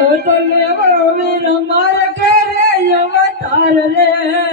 તો લેવો વીર માર કરે અવતાર રે.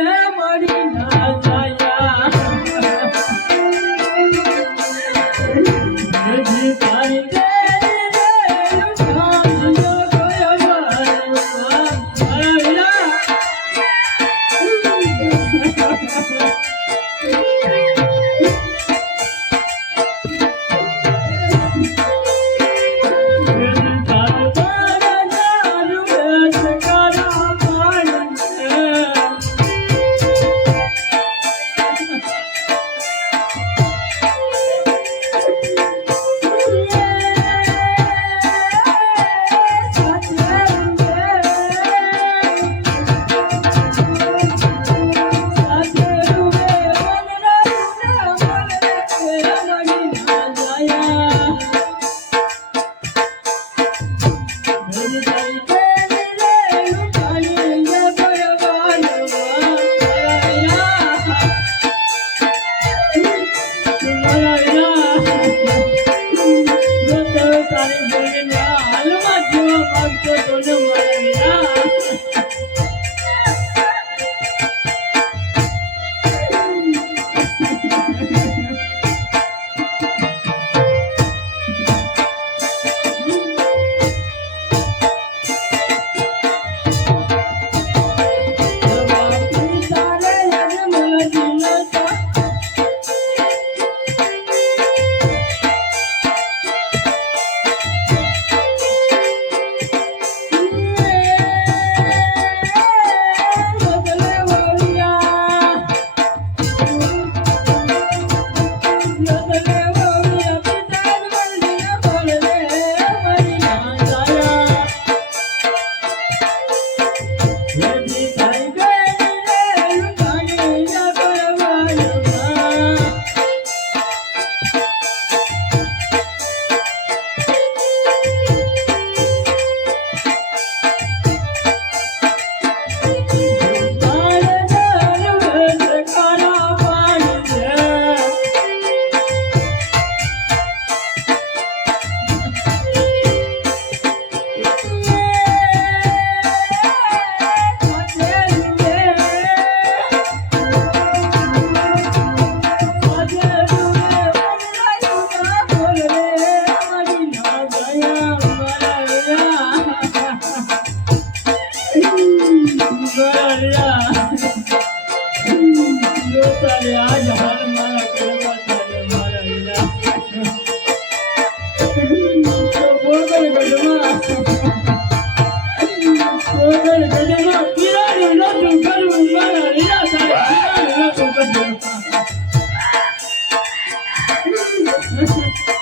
你们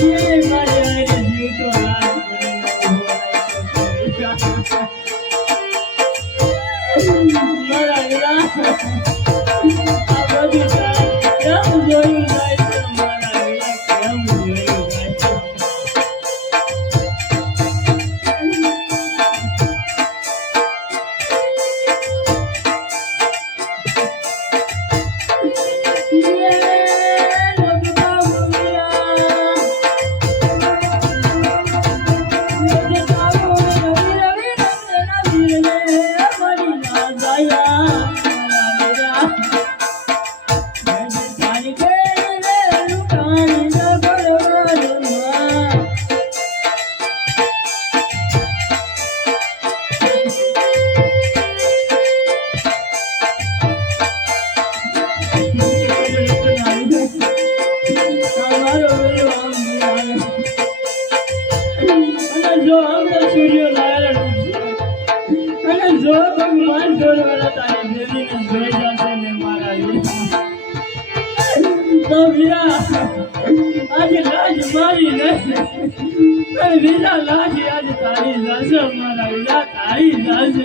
Yeah. આજે રાજ મારી લાજ વિના લાજ આજે તારી લાજ મારા વિના તારી લાજ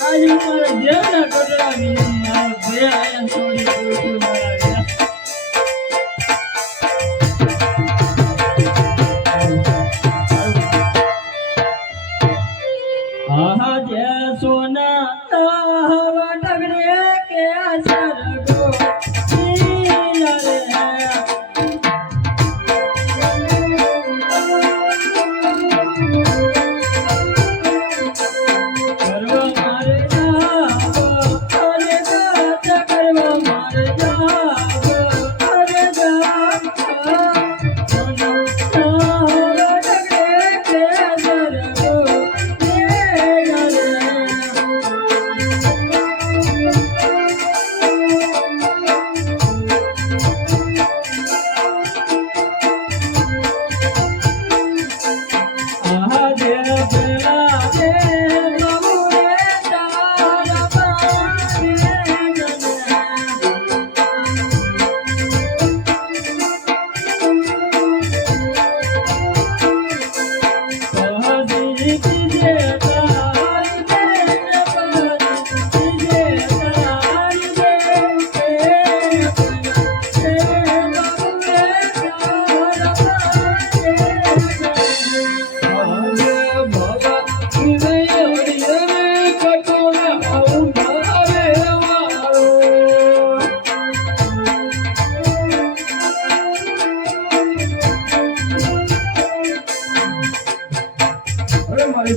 આજે મારા દેવના કટરા વિના મારા બે આયા છોડી કોઈ મારા હા હા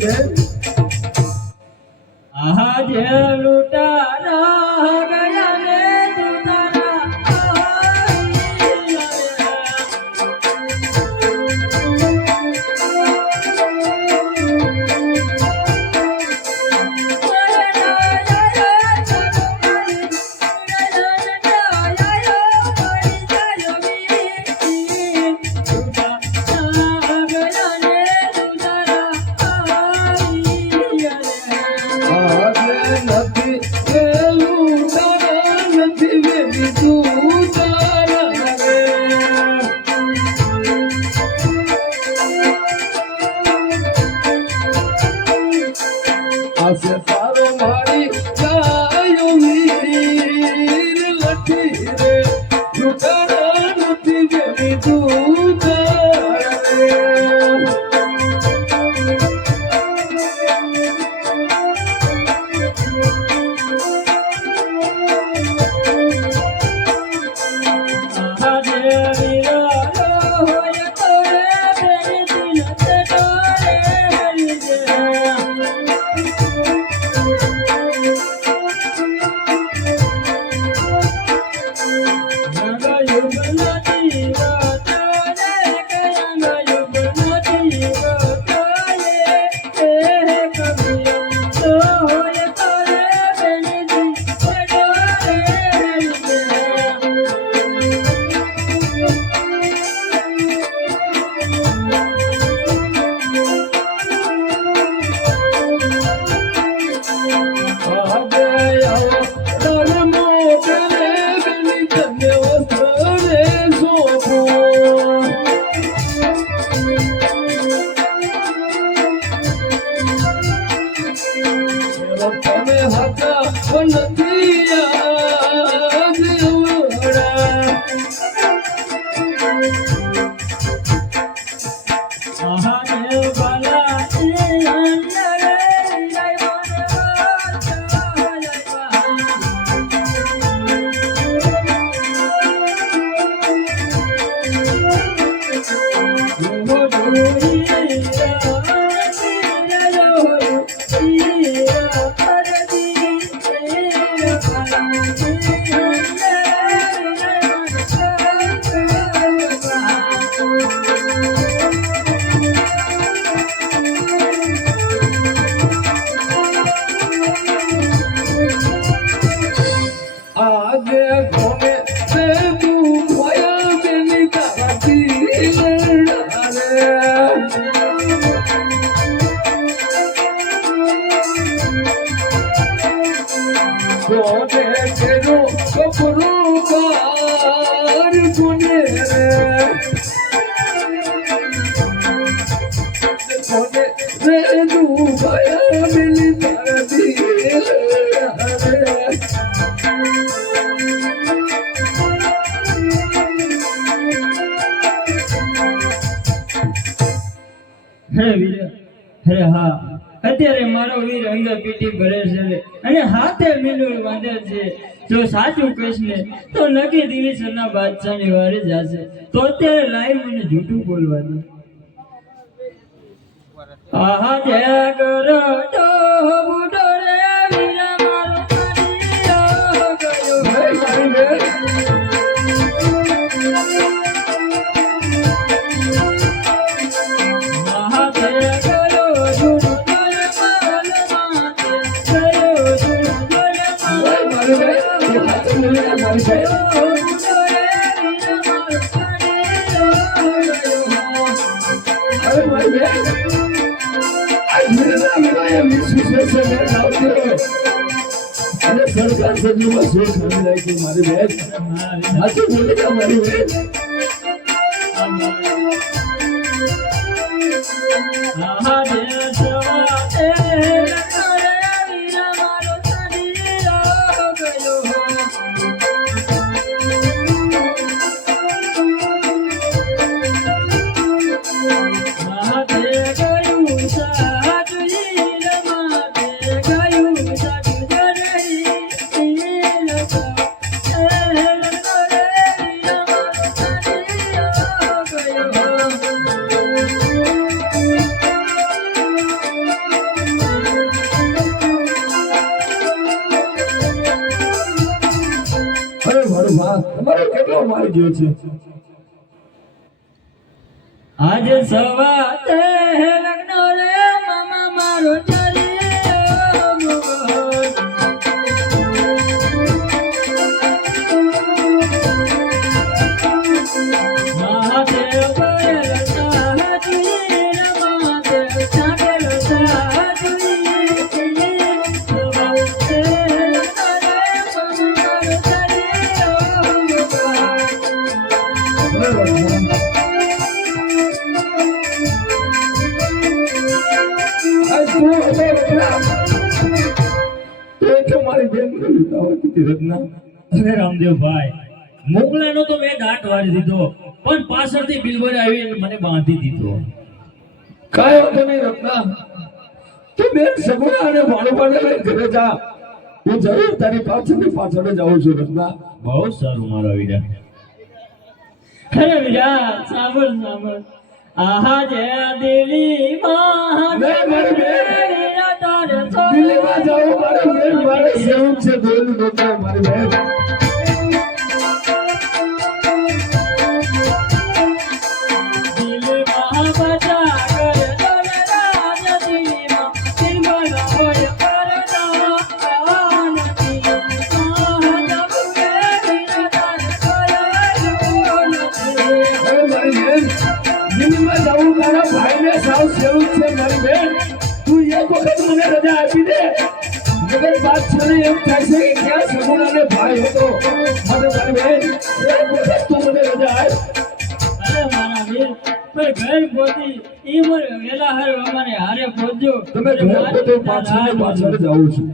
¿Qué? છે તારો મારી গোবে সেরো અત્યારે મારો વીર અંગ પીટી ભરે છે અને હાથે મિલુડ બાંધે છે. જો સાચું કહીશ ને, તો નક્કી દિલીસરના બાદશાહની વારે જશે. તો અત્યારે લાઈવ મને જૂઠું બોલવાનું. આહા જય કરો તો બુડો સરકાર સજીવમાં શું થવી લાગી મારી બેન સાચું બોલી જા મારી બેન અરે મારી છે. આજે સવાતે મારી બેન આવતી અરે રામદેવભાઈ મોકલાનો તો મેં દાંત વાળી દીધો પણ પાછળથી બિલવરે આવી અને મને બાંધી દીધો. કાંઈ વાંધો નહીં રત્ના. તું બેન સગુણા અને ભાણુભાને લઈને ઘરે જા. હું જરૂર તારી પાછળ પાછળ જ છું રત્ના. બહુ સારું મારો વીરા. અરે વીરા સાંભળ સાંભળ. આહા જે દિલી માં મારી બેન દિલ્હીમાં જાઉં મારા ભાઈને સાવ સેવક છે મારી બેન તું એક વખત મને રજા આપી દે. નગર બાદશાહને એમ થાય છે કે ક્યાં સગુણાને ભાઈ હતો. મારે મારી બેન એક વખત તું મને રજા આપ. અરે મારા વીર પણ ઘર પહોંચી ઈ મને વેલા હારે અમારે હારે પહોંચજો તમે ઘર બધું પાછળ ને પાછળ જ આવું છું.